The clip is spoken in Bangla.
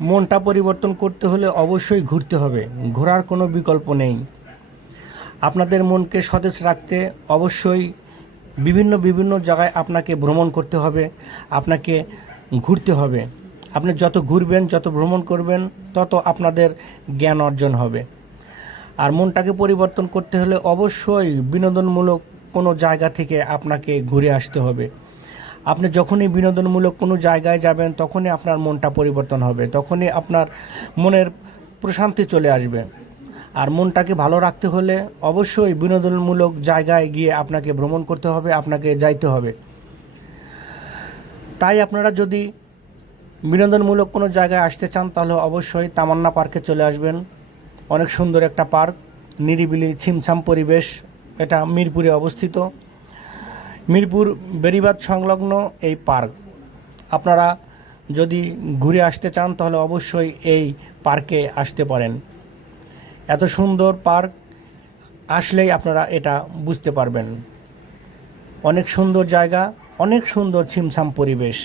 মনটা পরিবর্তন করতে হলে অবশ্যই ঘুরতে হবে। ঘোরার কোনো বিকল্প নেই। আপনাদের মনকে সতেজ রাখতে অবশ্যই বিভিন্ন বিভিন্ন জায়গায় আপনাকে ভ্রমণ করতে হবে, আপনাকে ঘুরতে হবে। আপনি যত ঘুরবেন, যত ভ্রমণ করবেন, তত আপনাদের জ্ঞান অর্জন হবে। আর মনটাকে পরিবর্তন করতে হলে অবশ্যই বিনোদনমূলক কোনো জায়গা থেকে আপনাকে ঘুরে আসতে হবে। আপনি যখনই বিনোদনমূলক কোনো জায়গায় যাবেন, তখনই আপনার মনটা পরিবর্তন হবে, তখনই আপনার মনের প্রশান্তি চলে আসবে। আর মনটাকে ভালো রাখতে হলে অবশ্যই বিনোদনমূলক জায়গায় গিয়ে আপনাকে ভ্রমণ করতে হবে, আপনাকে যাইতে হবে। তাই আপনারা যদি বিনোদনমূলক কোনো জায়গায় আসতে চান, তাহলে অবশ্যই তামান্না পার্কে চলে আসবেন। অনেক সুন্দর একটা পার্ক, নিরিবিলি ছিমছাম পরিবেশ, এটা মিরপুরে অবস্থিত। মিরপুর বেরিবাদ সংলগ্ন এই পার্ক। আপনারা যদি ঘুরে আসতে চান, তাহলে অবশ্যই এই পার্কে আসতে পারেন। এত সুন্দর পার্ক, আসলেই আপনারা এটা বুঝতে পারবেন। অনেক সুন্দর জায়গা, অনেক সুন্দর ছিমছাম পরিবেশ।